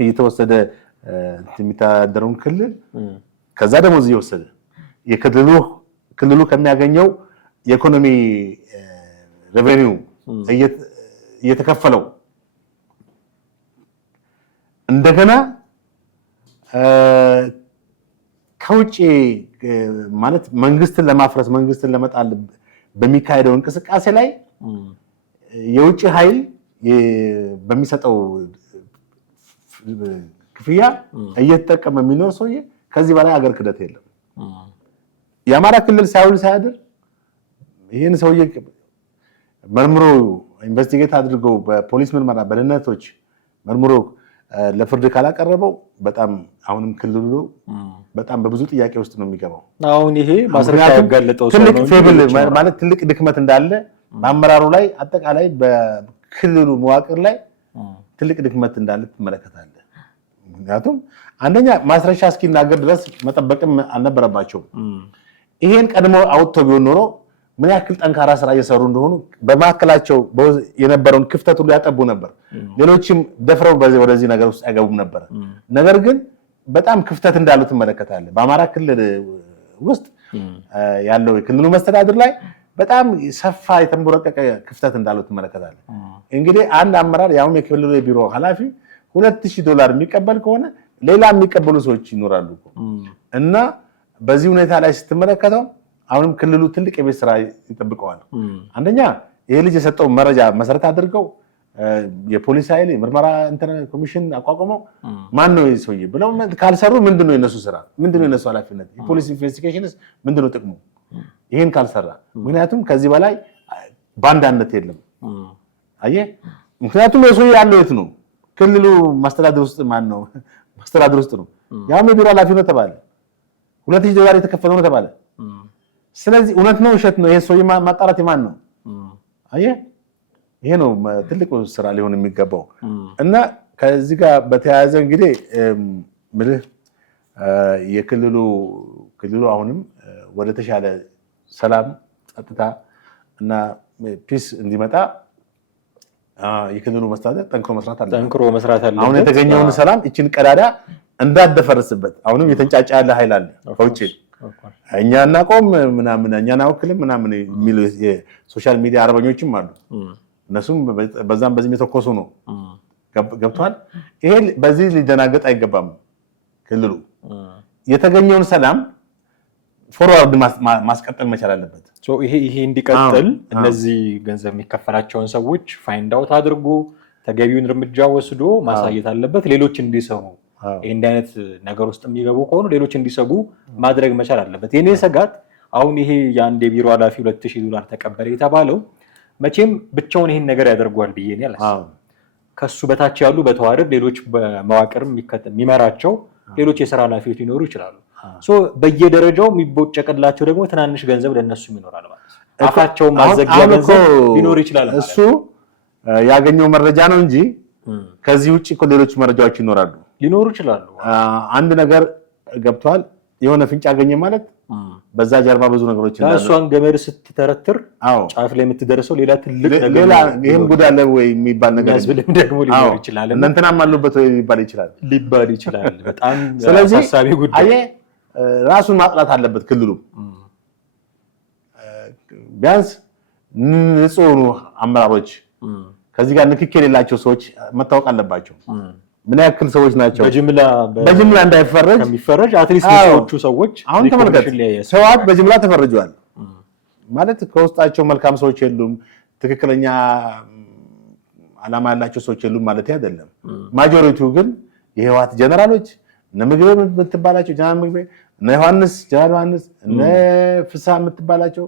እየተወሰደ የሚተዳደረውን ክልል ከዛ ደግሞ እዚህ የወሰደ ክልሉ ከሚያገኘው የኢኮኖሚ ሬቨኒው እየተከፈለው እንደገና ከውጭ ማለት መንግስትን ለማፍረስ መንግስትን ለመጣል በሚካሄደው እንቅስቃሴ ላይ የውጭ ኃይል በሚሰጠው ክፍያ እየተጠቀመ የሚኖር ሰውዬ ከዚህ በላይ ሀገር ክደት የለም። የአማራ ክልል ሳይውል ሳያድር ይህን ሰውዬ መርምሮ ኢንቨስቲጌት አድርገው በፖሊስ ምርመራ በደህንነቶች መርምሮ ለፍርድ ካላቀረበው በጣም አሁንም ክልሉ በጣም በብዙ ጥያቄ ውስጥ ነው የሚገባው። አሁን ይሄ ማስረጃ ያጋለጠው ትልቅ ፌብል ማለት ትልቅ ድክመት እንዳለ በአመራሩ ላይ አጠቃላይ በክልሉ መዋቅር ላይ ትልቅ ድክመት እንዳለ ትመለከታለህ። ምክንያቱም አንደኛ ማስረሻ እስኪናገር ድረስ መጠበቅም አልነበረባቸውም። ይሄን ቀድሞ አውጥተው ቢሆን ኖሮ ምን ያክል ጠንካራ ስራ እየሰሩ እንደሆኑ በማዕከላቸው የነበረውን ክፍተት ሁሉ ያጠቡ ነበር። ሌሎችም ደፍረው ወደዚህ ነገር ውስጥ አይገቡም ነበር። ነገር ግን በጣም ክፍተት እንዳሉ ትመለከታለህ። በአማራ ክልል ውስጥ ያለው የክልሉ መስተዳድር ላይ በጣም ሰፋ የተንቦረቀቀ ክፍተት እንዳለው ትመለከታለህ። እንግዲህ አንድ አመራር ያውም የክልሉ የቢሮ ኃላፊ $2000 የሚቀበል ከሆነ ሌላ የሚቀበሉ ሰዎች ይኖራሉ እና በዚህ ሁኔታ ላይ ስትመለከተው አሁንም ክልሉ ትልቅ የቤት ስራ ይጠብቀዋል። አንደኛ ይሄ ልጅ የሰጠው መረጃ መሰረት አድርገው የፖሊስ ኃይል የምርመራ ኮሚሽን አቋቁመው ማን ነው ይሄ ሰውዬ ብለው ካልሰሩ ምንድነው የነሱ ስራ? ምንድነው የነሱ ኃላፊነት? የፖሊስ ኢንቨስቲጌሽንስ ምንድነው ጥቅሙ? ይሄን ካልሰራ ምክንያቱም ከዚህ በላይ ባንዳነት የለም። አየህ፣ ምክንያቱም የሰውዬ ያለው የት ነው? ክልሉ ማስተዳደር ውስጥ ማን ነው? ማስተዳደር ውስጥ ነው። ያው የቢሮ ኃላፊ ነው ተባለ። $2000 የተከፈለው ነው ተባለ። ስለዚህ እውነት ነው ውሸት ነው? ይሄ ሰውዬ ማጣራት የማን ነው? አየህ፣ ይሄ ነው ትልቁ ስራ ሊሆን የሚገባው። እና ከዚህ ጋር በተያያዘ እንግዲህ ምልህ ክልሉ አሁንም ወደ ተሻለ ሰላም፣ ጸጥታ እና ፒስ እንዲመጣ የክልሉ መስተዳድር ጠንክሮ መስራት አለ። አሁን የተገኘውን ሰላም እቺን ቀዳዳ እንዳደፈርስበት አሁንም የተንጫጫ ያለ ኃይል አለ ከውጭ እኛ እናቆም ምናምን እኛን አወክልም ምናምን የሚሉ የሶሻል ሚዲያ አርበኞችም አሉ። እነሱም በዛም በዚህም የተኮሱ ነው። ገብቷል። ይሄ በዚህ ሊደናገጥ አይገባም። ክልሉ የተገኘውን ሰላም ፎርዋርድ ማስቀጠል መቻል አለበት። ይሄ እንዲቀጥል እነዚህ ገንዘብ የሚከፈላቸውን ሰዎች ፋይንድ አውት አድርጎ ተገቢውን እርምጃ ወስዶ ማሳየት አለበት። ሌሎች እንዲሰሩ እንዲህ አይነት ነገር ውስጥ የሚገቡ ከሆኑ ሌሎች እንዲሰጉ ማድረግ መቻል አለበት። የኔ ሰጋት አሁን ይሄ የአንድ የቢሮ ኃላፊ $2000 ተቀበለ የተባለው መቼም ብቻውን ይሄን ነገር ያደርጓል ብዬ ነው ያላሰብኩት። ከሱ በታች ያሉ በተዋረድ ሌሎች በመዋቅር የሚመራቸው ሌሎች የሥራ ኃላፊዎች ሊኖሩ ይችላሉ። በየደረጃው የሚቦጨቅላቸው ደግሞ ትናንሽ ገንዘብ ለነሱም ይኖራል ማለት ነው። አፋቸውን ማዘጊያ ገንዘብ ሊኖር ይችላል። እሱ ያገኘው መረጃ ነው እንጂ ከዚህ ውጭ እኮ ሌሎች መረጃዎች ሊኖሩ ይችላሉ። አንድ ነገር ገብቷል። የሆነ ፍንጭ ያገኘ ማለት በዛ ጀርባ ብዙ ነገሮች እንዳሉ እሷን ገመድ ስትተረትር ጫፍ ላይ የምትደርሰው ሌላ ትልቅ ነገር ይሄም ጉዳለ ወይ የሚባል ነገር ያስብልም ደግሞ ሊኖር ይችላል። እናንተናም አሉበት ወይ ሊባል ይችላል። በጣም አሳሳቢ ጉዳይ። አየህ፣ ራሱን ማጥላት አለበት ክልሉ። ቢያንስ ንጹህ አመራሮች ከዚህ ጋር ንክኪ የሌላቸው ሰዎች መታወቅ አለባቸው። ምን ያክል ሰዎች ናቸው በጅምላ እንዳይፈረጅ ከሚፈረጅ አትሊስት ሰዎቹ ሰዎች አሁን ተመልከት፣ ሰዋት በጅምላ ተፈርጀዋል ማለት ከውስጣቸው መልካም ሰዎች የሉም፣ ትክክለኛ ዓላማ ያላቸው ሰዎች የሉም ማለት አይደለም። ማጆሪቲው ግን የህወሓት ጀነራሎች እነ ምግበ የምትባላቸው ጀነራል ምግበ፣ እነ ዮሐንስ ጀነራል ዮሐንስ፣ እነ ፍስሐ የምትባላቸው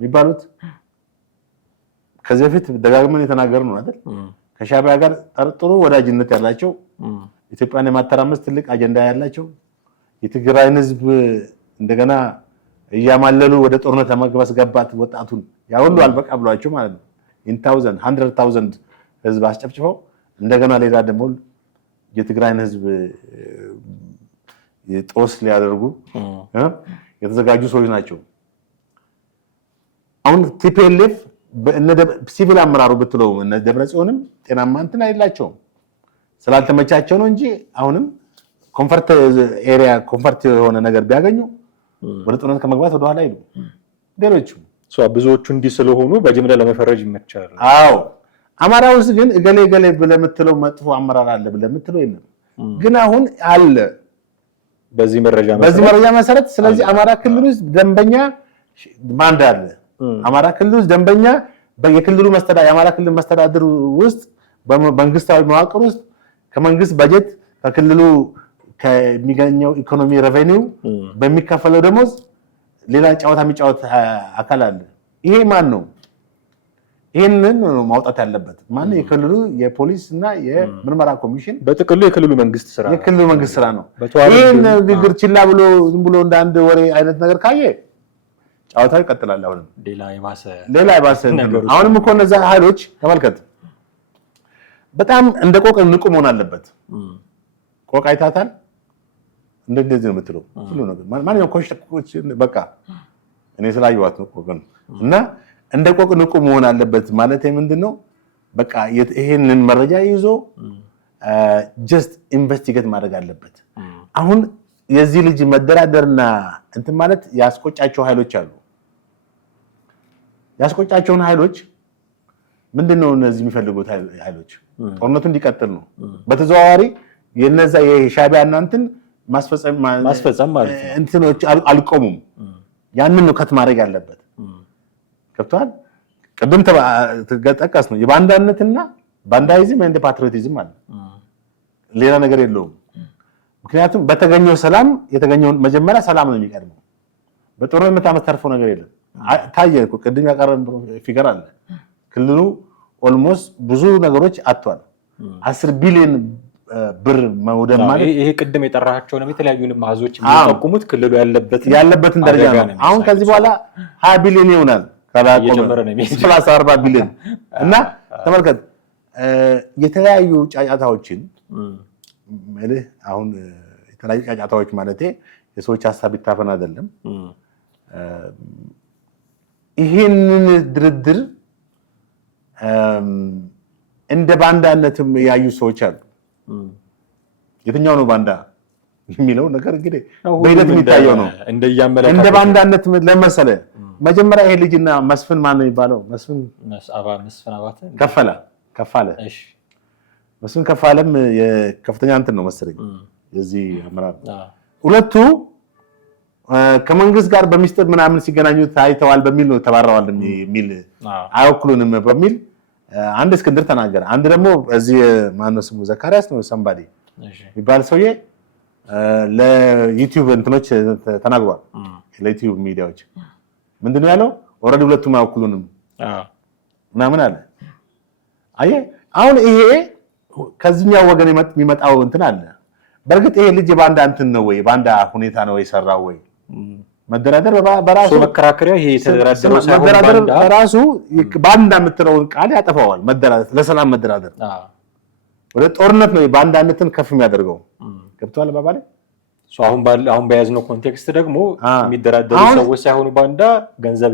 የሚባሉት ከዚህ በፊት ደጋግመን የተናገርነው አይደል? ከሻዕቢያ ጋር ጥሩ ወዳጅነት ያላቸው፣ ኢትዮጵያን የማተራመስ ትልቅ አጀንዳ ያላቸው፣ የትግራይን ህዝብ እንደገና እያማለሉ ወደ ጦርነት ለማስገባት ወጣቱን ያ ሁሉ አልበቃ ብሏቸው ማለት ነው 100,000 ህዝብ አስጨፍጭፈው እንደገና ሌላ ደግሞ የትግራይን ህዝብ ጦስ ሊያደርጉ የተዘጋጁ ሰዎች ናቸው። አሁን ቲፒኤልኤፍ ሲቪል አመራሩ ብትለው እነ ደብረጽዮንም ጤናማ እንትን አይላቸውም ስላልተመቻቸው ነው እንጂ አሁንም ኮምፈርት ኤሪያ ኮምፈርት የሆነ ነገር ቢያገኙ ወደ ጦርነት ከመግባት ወደ ኋላ አይሉ። ሌሎቹ ብዙዎቹ እንዲህ ስለሆኑ በጅምላ ለመፈረጅ ይመቻል። አዎ አማራ ውስጥ ግን እገሌ እገሌ ብለህ የምትለው መጥፎ አመራር አለ ብለህ የምትለው የለም። ግን አሁን አለ በዚህ መረጃ መሰረት። ስለዚህ አማራ ክልል ውስጥ ደንበኛ ባንዳ አለ። አማራ ክልል ውስጥ ደንበኛ የክልሉ የአማራ ክልል መስተዳድር ውስጥ በመንግስታዊ መዋቅር ውስጥ ከመንግስት በጀት ከክልሉ ከሚገኘው ኢኮኖሚ ሬቨኒው በሚከፈለው ደሞዝ ሌላ ጨዋታ የሚጫወት አካል አለ። ይሄ ማን ነው? ይሄንን ማውጣት ያለበት ማን? የክልሉ የፖሊስ እና የምርመራ ኮሚሽን በጥቅሉ የክልሉ መንግስት ስራ ነው። ይሄን ንግግር ችላ ብሎ ዝም ብሎ እንደ አንድ ወሬ አይነት ነገር ካየ ጨዋታው ይቀጥላል። አሁንም ሌላ የባሰ አሁንም እኮ እነዛ ኃይሎች ተመልከት፣ በጣም እንደ ቆቅ ንቁ መሆን አለበት። ቆቅ አይታታል እንደዚህ ነው የምትለው ሁሉ ነገር ማንኛውም ኮሽ በቃ እኔ ስላየዋት ነው ቆቅን እና እንደ ቆቅ ንቁ መሆን አለበት ማለት ምንድነው? በቃ ይሄንን መረጃ ይዞ ጀስት ኢንቨስቲጌት ማድረግ አለበት። አሁን የዚህ ልጅ መደራደርና እንትን ማለት ያስቆጫቸው ኃይሎች አሉ። ያስቆጫቸውን ኃይሎች ምንድነው እነዚህ የሚፈልጉት ኃይሎች? ጦርነቱ እንዲቀጥል ነው። በተዘዋዋሪ የነዛ የሻዕቢያ እናንተን ማስፈጸም ማለት ነው። እንትኖች አልቆሙም። ያንን ነው ከት ማድረግ ያለበት። ከፍቷል። ቅድም ተጠቀስ ነው የባንዳነትና ባንዳይዝም እንደ ፓትሪዮቲዝም አለ። ሌላ ነገር የለውም። ምክንያቱም በተገኘው ሰላም የተገኘውን መጀመሪያ ሰላም ነው የሚቀድመው። በጦርነት የምታመተርፈው ነገር የለም። ታየ እኮ ቅድም ያቀረበው ፊገር አለ። ክልሉ ኦልሞስት ብዙ ነገሮች አጥቷል። 10 ቢሊዮን ብር መውደም ማለት ይሄ ቅድም የጠራቸው ነው። የተለያዩ ማዞች የሚጠቁሙት ክልሉ ያለበትን ደረጃ ነው። አሁን ከዚህ በኋላ 20 ቢሊዮን ይሆናል ፕላስ 40 ቢሊዮን እና ተመልከት የተለያዩ ጫጫታዎችን ማለት አሁን የተለያዩ ጫጫታዎች ማለት የሰዎች ሐሳብ ይታፈን አይደለም። ይሄንን ድርድር እንደ ባንዳነትም ያዩ ሰዎች አሉ። የትኛው ነው ባንዳ የሚለው ነገር እንግዲህ በሂደት የሚታየው ነው። እንደ ባንዳነት ለመሰለ መጀመሪያ ይሄ ልጅና መስፍን ማን ነው የሚባለው? መስፍን ከፋለ መስፍን ከፋለም የከፍተኛ እንትን ነው መሰለኝ የዚህ አመራር። ሁለቱ ከመንግስት ጋር በሚስጥር ምናምን ሲገናኙ ታይተዋል በሚል ነው ተባረዋል የሚል አይወክሉንም በሚል አንድ እስክንድር ተናገረ። አንድ ደግሞ እዚህ ማነው ስሙ ዘካሪያስ ነው ሰምባዲ የሚባል ሰውዬ ለዩቲዩብ እንትኖች ተናግሯል። ለዩቲዩብ ሚዲያዎች ምንድነው ያለው? ኦልሬዲ ሁለቱም አይወክሉንም ምናምን አለ። አየህ አሁን ይሄ ከዚህኛው ወገን የሚመጣው እንትን አለ። በእርግጥ ይሄ ልጅ ባንዳ እንትን ነው ወይ ባንዳ ሁኔታ ነው የሰራው ወይ? መደራደር በራሱ መከራከሪያ ይሄ የተደራደረው ሳይሆን መደራደር በራሱ ባንዳ የምትለውን ቃል ያጠፋዋል። መደራደር ለሰላም መደራደር ወደ ጦርነት ነው ባንዳነትን ከፍ የሚያደርገው። ገብቷል ባባለ አሁን በያዝነው ኮንቴክስት ደግሞ የሚደራደሩ ሰዎች ሳይሆኑ ባንዳ ገንዘብ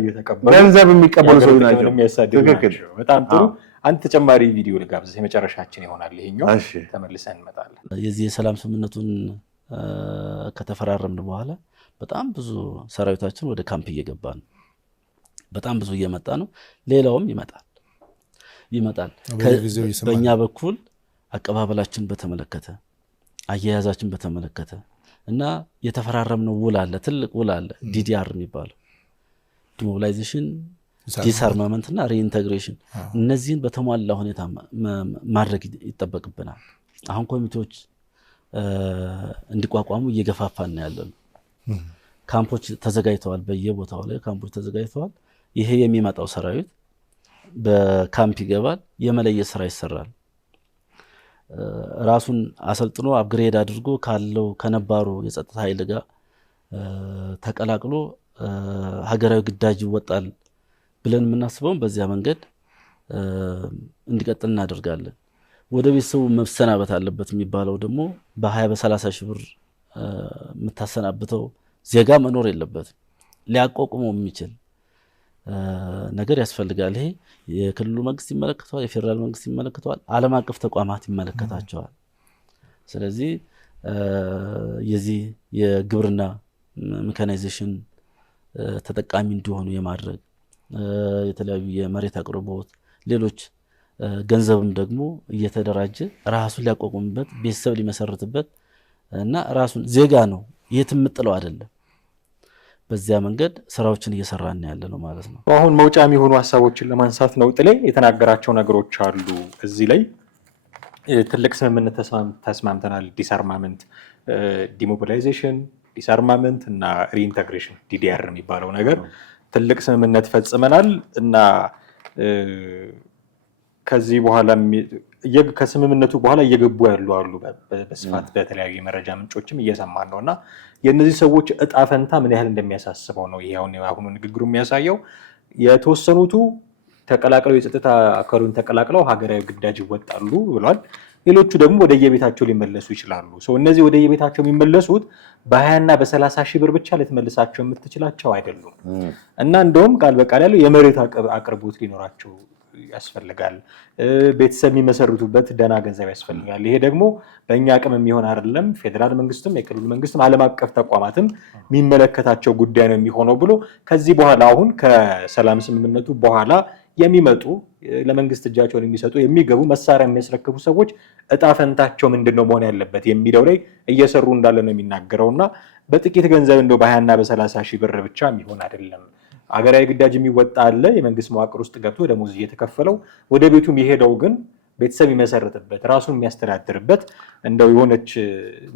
የሚቀበሉ ሰዎች ናቸው። ትክክል። በጣም ጥሩ። አንድ ተጨማሪ ቪዲዮ ልጋብዝ፣ የመጨረሻችን ይሆናል ይሄኛው። ተመልሰን እንመጣለን። የዚህ የሰላም ስምምነቱን ከተፈራረምን በኋላ በጣም ብዙ ሰራዊታችን ወደ ካምፕ እየገባ ነው። በጣም ብዙ እየመጣ ነው። ሌላውም ይመጣል። በእኛ በኩል አቀባበላችን በተመለከተ አያያዛችን በተመለከተ እና የተፈራረምነው ውል አለ፣ ትልቅ ውል አለ። ዲዲአር የሚባለው ዲሞቢላይዜሽን፣ ዲስአርማመንት እና ሪኢንተግሬሽን፣ እነዚህን በተሟላ ሁኔታ ማድረግ ይጠበቅብናል። አሁን ኮሚቴዎች እንዲቋቋሙ እየገፋፋን ያለነው። ካምፖች ተዘጋጅተዋል፣ በየቦታው ላይ ካምፖች ተዘጋጅተዋል። ይሄ የሚመጣው ሰራዊት በካምፕ ይገባል፣ የመለየት ስራ ይሰራል። ራሱን አሰልጥኖ አፕግሬድ አድርጎ ካለው ከነባሩ የጸጥታ ኃይል ጋር ተቀላቅሎ ሀገራዊ ግዳጅ ይወጣል ብለን የምናስበውን በዚያ መንገድ እንዲቀጥል እናደርጋለን። ወደ ቤተሰቡ መሰናበት አለበት የሚባለው ደግሞ በ20 በ30 ሺህ ብር የምታሰናብተው ዜጋ መኖር የለበትም። ሊያቋቁመው የሚችል ነገር ያስፈልጋል። ይሄ የክልሉ መንግስት ይመለከተዋል፣ የፌዴራል መንግስት ይመለከተዋል፣ ዓለም አቀፍ ተቋማት ይመለከታቸዋል። ስለዚህ የዚህ የግብርና ሜካናይዜሽን ተጠቃሚ እንዲሆኑ የማድረግ የተለያዩ የመሬት አቅርቦት፣ ሌሎች ገንዘብም ደግሞ እየተደራጀ ራሱን ሊያቋቁምበት ቤተሰብ ሊመሰርትበት እና ራሱን ዜጋ ነው የትም ጥለው አይደለም። በዚያ መንገድ ስራዎችን እየሰራን ያለ ነው ማለት ነው። አሁን መውጫ የሚሆኑ ሀሳቦችን ለማንሳት ነው ጥሌ የተናገራቸው ነገሮች አሉ። እዚህ ላይ ትልቅ ስምምነት ተስማምተናል። ዲስአርማመንት፣ ዲሞቢላይዜሽን፣ ዲስአርማመንት እና ሪኢንተግሬሽን ዲዲአር የሚባለው ነገር ትልቅ ስምምነት ፈጽመናል እና ከዚህ በኋላ ከስምምነቱ በኋላ እየገቡ ያሉ አሉ። በስፋት በተለያዩ የመረጃ ምንጮችም እየሰማን ነው እና የእነዚህ ሰዎች እጣ ፈንታ ምን ያህል እንደሚያሳስበው ነው ይሄ አሁኑ ንግግሩ የሚያሳየው። የተወሰኑቱ ተቀላቅለው የጸጥታ አካሉን ተቀላቅለው ሀገራዊ ግዳጅ ይወጣሉ ብሏል። ሌሎቹ ደግሞ ወደየቤታቸው ሊመለሱ ይችላሉ። እነዚህ ወደየቤታቸው የሚመለሱት በ20 እና በ30 ሺህ ብር ብቻ ልትመልሳቸው የምትችላቸው አይደሉም እና እንደውም ቃል በቃል ያለው የመሬት አቅርቦት ሊኖራቸው ያስፈልጋል። ቤተሰብ የሚመሰርቱበት ደህና ገንዘብ ያስፈልጋል። ይሄ ደግሞ በእኛ አቅም የሚሆን አይደለም። ፌዴራል መንግስትም የክልሉ መንግስትም ዓለም አቀፍ ተቋማትም የሚመለከታቸው ጉዳይ ነው የሚሆነው ብሎ ከዚህ በኋላ አሁን ከሰላም ስምምነቱ በኋላ የሚመጡ ለመንግስት እጃቸውን የሚሰጡ የሚገቡ መሳሪያ የሚያስረክቡ ሰዎች እጣ ፈንታቸው ምንድን ነው መሆን ያለበት የሚለው ላይ እየሰሩ እንዳለ ነው የሚናገረው እና በጥቂት ገንዘብ እንደው በ20 እና በ30 ሺህ ብር ብቻ የሚሆን አይደለም። ሀገራዊ ግዳጅ የሚወጣ አለ። የመንግስት መዋቅር ውስጥ ገብቶ ደሞዝ እየተከፈለው ወደ ቤቱ የሚሄደው ግን ቤተሰብ የሚመሰርትበት ራሱን የሚያስተዳድርበት እንደው የሆነች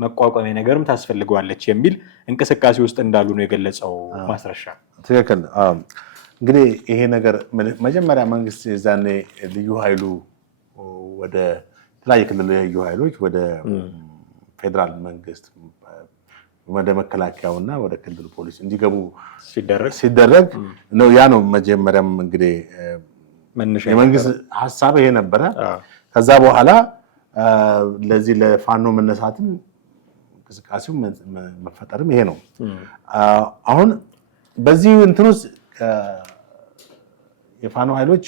መቋቋሚያ ነገርም ታስፈልገዋለች የሚል እንቅስቃሴ ውስጥ እንዳሉ ነው የገለጸው ማስረሻ። ትክክል። እንግዲህ ይሄ ነገር መጀመሪያ መንግስት የዛኔ ልዩ ኃይሉ ወደ ተለያየ ክልል ልዩ ኃይሎች ወደ ፌዴራል መንግስት ወደ መከላከያውና ወደ ክልል ፖሊስ እንዲገቡ ሲደረግ ነው። ያ ነው መጀመሪያም እንግዲህ የመንግስት ሀሳብ ይሄ ነበረ። ከዛ በኋላ ለዚህ ለፋኖ መነሳትም እንቅስቃሴው መፈጠርም ይሄ ነው። አሁን በዚህ እንትን ውስጥ የፋኖ ኃይሎች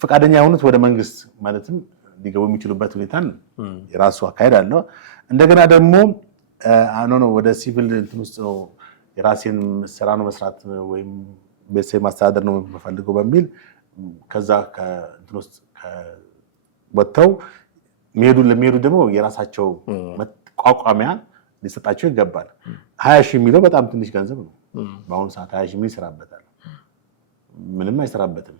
ፈቃደኛ የሆኑት ወደ መንግስት ማለትም ሊገቡ የሚችሉበት ሁኔታን የራሱ አካሄድ አለው። እንደገና ደግሞ ነው ወደ ሲቪል እንትን ውስጥ ነው የራሴን ስራ ነው መስራት ወይም ቤተሰብ ማስተዳደር ነው የምፈልገው በሚል ከዛ ከእንትን ውስጥ ወጥተው ለሚሄዱ ደግሞ የራሳቸው መቋቋሚያ ሊሰጣቸው ይገባል። 20 ሺህ የሚለው በጣም ትንሽ ገንዘብ ነው። በአሁኑ ሰዓት 20 ሺህ ምን ይሰራበታል? ምንም አይሰራበትም።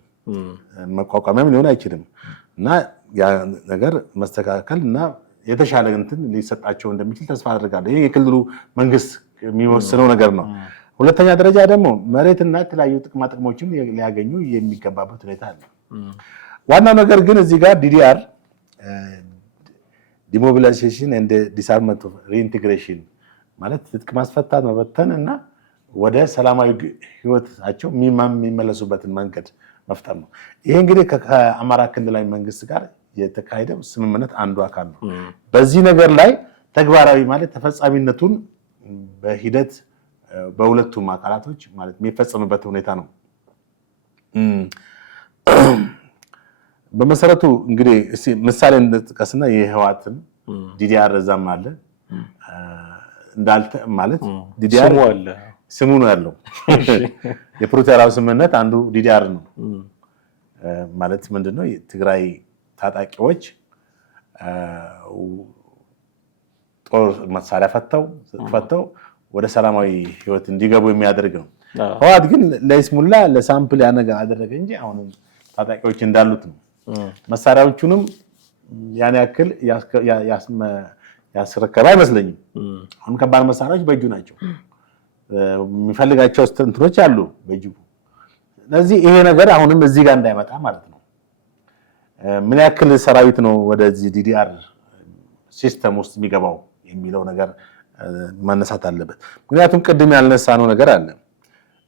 መቋቋሚያም ሊሆን አይችልም። እና ያ ነገር መስተካከል እና የተሻለ እንትን ሊሰጣቸው እንደሚችል ተስፋ አድርጋለሁ። ይሄ የክልሉ መንግስት የሚወስነው ነገር ነው። ሁለተኛ ደረጃ ደግሞ መሬትና የተለያዩ ጥቅማ ጥቅሞችን ሊያገኙ የሚገባበት ሁኔታ አለ። ዋናው ነገር ግን እዚህ ጋር ዲዲአር ዲሞቢላይዜሽን ኤንድ ዲስአርምመንት ሪኢንቴግሬሽን ማለት ትጥቅ ማስፈታት መበተን እና ወደ ሰላማዊ ህይወታቸው የሚመለሱበትን መንገድ መፍጠር ነው። ይሄ እንግዲህ ከአማራ ክልላዊ መንግስት ጋር የተካሄደ ስምምነት አንዱ አካል ነው። በዚህ ነገር ላይ ተግባራዊ ማለት ተፈጻሚነቱን በሂደት በሁለቱም አካላቶች ማለት የሚፈጸምበት ሁኔታ ነው። በመሰረቱ እንግዲህ ምሳሌ እንጥቀስና የህወሓትን ዲዲአር እዛም አለ እንዳልተ ማለት ዲዲአር ስሙ ነው ያለው። የፕሪቶሪያው ስምምነት አንዱ ዲዲአር ነው ማለት ምንድነው? የትግራይ ታጣቂዎች ጦር መሳሪያ ፈተው ወደ ሰላማዊ ህይወት እንዲገቡ የሚያደርግ ነው። ህወሓት ግን ለይስሙላ ለሳምፕል ያነጋ አደረገ እንጂ አሁን ታጣቂዎች እንዳሉት ነው። መሳሪያዎቹንም ያን ያክል ያስረከበ አይመስለኝም። አሁን ከባድ መሳሪያዎች በእጁ ናቸው። የሚፈልጋቸው እንትኖች አሉ በእጁ። ስለዚህ ይሄ ነገር አሁንም እዚህ ጋር እንዳይመጣ ማለት ነው። ምን ያክል ሰራዊት ነው ወደዚህ ዲዲአር ሲስተም ውስጥ የሚገባው የሚለው ነገር መነሳት አለበት። ምክንያቱም ቅድም ያልነሳነው ነገር አለ።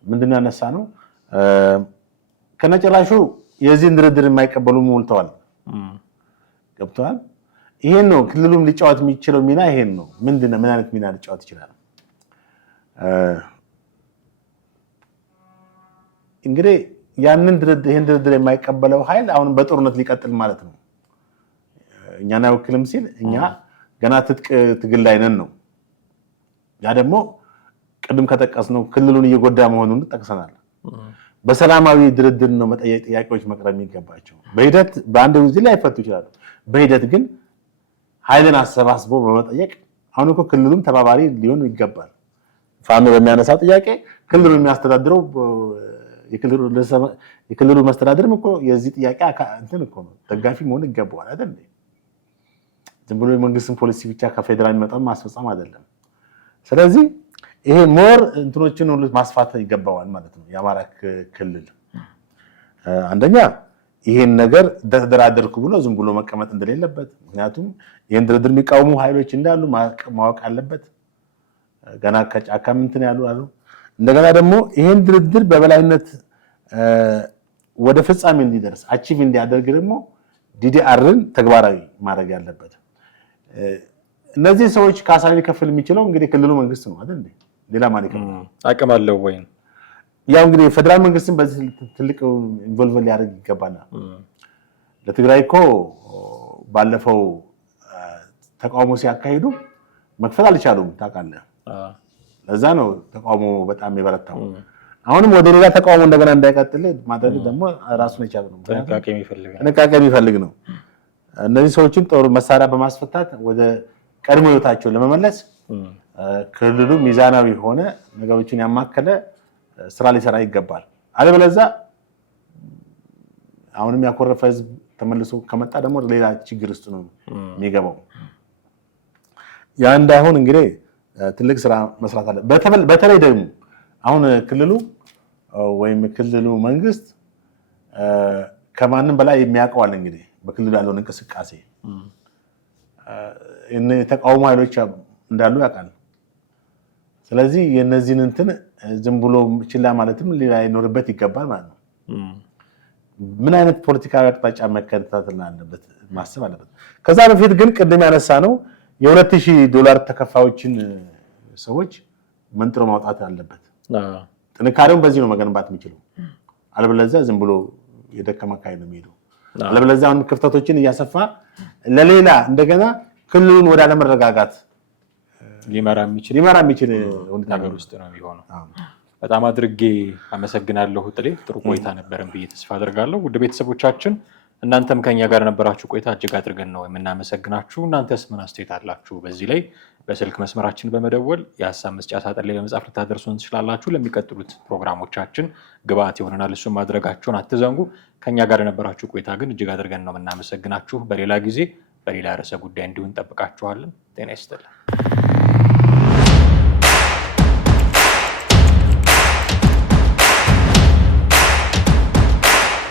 ምንድን ያነሳ ነው ከነጭራሹ የዚህን ድርድር የማይቀበሉ ሞልተዋል። ገብተዋል። ይሄን ነው ክልሉም ሊጫወት የሚችለው ሚና ይሄን ነው። ምን አይነት ሚና ሊጫወት ይችላል? እንግዲህ ይሄን ድርድር የማይቀበለው ኃይል አሁን በጦርነት ሊቀጥል ማለት ነው። እኛን አይወክልም ሲል እኛ ገና ትጥቅ ትግል ላይ ነን ነው። ያ ደግሞ ቅድም ከጠቀስነው ክልሉን እየጎዳ መሆኑን ጠቅሰናል። በሰላማዊ ድርድር ነው መጠየቅ ጥያቄዎች መቅረብ የሚገባቸው። በሂደት በአንድ ጊዜ ላይ አይፈቱ ይችላሉ። በሂደት ግን ኃይልን አሰባስቦ በመጠየቅ አሁን እኮ ክልሉም ተባባሪ ሊሆን ይገባል። ፋኖ በሚያነሳው ጥያቄ ክልሉ የሚያስተዳድረው የክልሉ መስተዳድርም እኮ የዚህ ጥያቄ እንትን እኮ ነው ደጋፊ መሆን ይገባዋል አይደል? ዝም ብሎ የመንግስትን ፖሊሲ ብቻ ከፌደራል የሚመጣው ማስፈጸም አይደለም። ስለዚህ ይሄ ሞር እንትኖችን ሁሉ ማስፋት ይገባዋል ማለት ነው። የአማራ ክልል አንደኛ ይሄን ነገር ተደራደርኩ ብሎ ዝም ብሎ መቀመጥ እንደሌለበት፣ ምክንያቱም ይሄን ድርድር የሚቃወሙ ኃይሎች እንዳሉ ማወቅ አለበት። ገና ከጫካ እንትን ያሉ አሉ። እንደገና ደግሞ ይሄን ድርድር በበላይነት ወደ ፍጻሜ እንዲደርስ አቺቭ እንዲያደርግ ደግሞ ዲዲአርን ተግባራዊ ማድረግ ያለበት። እነዚህ ሰዎች ካሳ ሊከፍል የሚችለው እንግዲህ ክልሉ መንግስት ነው አይደል? ሌላ ማን ይከፍላል? አቅም አለው ወይ? ያው እንግዲህ ፌደራል መንግስትን በዚህ ትልቅ ኢንቮልቭ ሊያደርግ ይገባል። ለትግራይ እኮ ባለፈው ተቃውሞ ሲያካሂዱ መክፈል አልቻሉም ታውቃለህ። ለዛ ነው ተቃውሞ በጣም የበረታው። አሁንም ወደ ሌላ ተቃውሞ እንደገና እንዳይቀጥል ማድረግ ደግሞ ራሱን የቻለ ነው። ጥንቃቄ የሚፈልግ ነው። እነዚህ ሰዎችን ጦር መሳሪያ በማስፈታት ወደ ቀድሞ ህይወታቸው ለመመለስ ክልሉ ሚዛናዊ ሆነ ነገሮችን ያማከለ ስራ ሊሰራ ይገባል። አለበለዚያ አሁንም ያኮረፈ ህዝብ ተመልሶ ከመጣ ደግሞ ሌላ ችግር ውስጥ ነው የሚገባው። ያ እንዳይሆን እንግዲህ ትልቅ ስራ መስራት አለ። በተለይ ደግሞ አሁን ክልሉ ወይም ክልሉ መንግስት ከማንም በላይ የሚያውቀዋል እንግዲህ በክልሉ ያለውን እንቅስቃሴ የተቃውሞ ኃይሎች እንዳሉ ያውቃል። ስለዚህ የነዚህን እንትን ዝም ብሎ ችላ ማለትም ሊኖርበት ይገባል ማለት ነው። ምን አይነት ፖለቲካዊ አቅጣጫ መከታተል አለበት ማሰብ አለበት። ከዛ በፊት ግን ቅድም ያነሳ ነው $2000 ተከፋዮችን ሰዎች መንጥሮ ማውጣት አለበት። ጥንካሬውን በዚህ ነው መገንባት የሚችለው። አለበለዚያ ዝም ብሎ የደከመ አካሄድ ነው የሚሄደው። አለበለዚያ አሁን ክፍተቶችን እያሰፋ ለሌላ እንደገና ክልሉን ወደ አለመረጋጋት ሊመራ የሚችል ነገር ውስጥ ነው የሚሆነው። በጣም አድርጌ አመሰግናለሁ ጥሌ። ጥሩ ቆይታ ነበረን ብዬ ተስፋ አድርጋለሁ። ውድ ቤተሰቦቻችን እናንተም ከኛ ጋር ነበራችሁ ቆይታ እጅግ አድርገን ነው የምናመሰግናችሁ። እናንተስ ምን አስተያየት አላችሁ? በዚህ ላይ በስልክ መስመራችን በመደወል የሀሳብ መስጫ ሳጥን ላይ በመጻፍ ልታደርሱን ትችላላችሁ። ለሚቀጥሉት ፕሮግራሞቻችን ግብአት ይሆነናል። እሱን ማድረጋችሁን አትዘንጉ። ከኛ ጋር የነበራችሁ ቆይታ ግን እጅግ አድርገን ነው የምናመሰግናችሁ። በሌላ ጊዜ በሌላ ርዕሰ ጉዳይ እንዲሁ እንጠብቃችኋለን። ጤና ይስጥልን።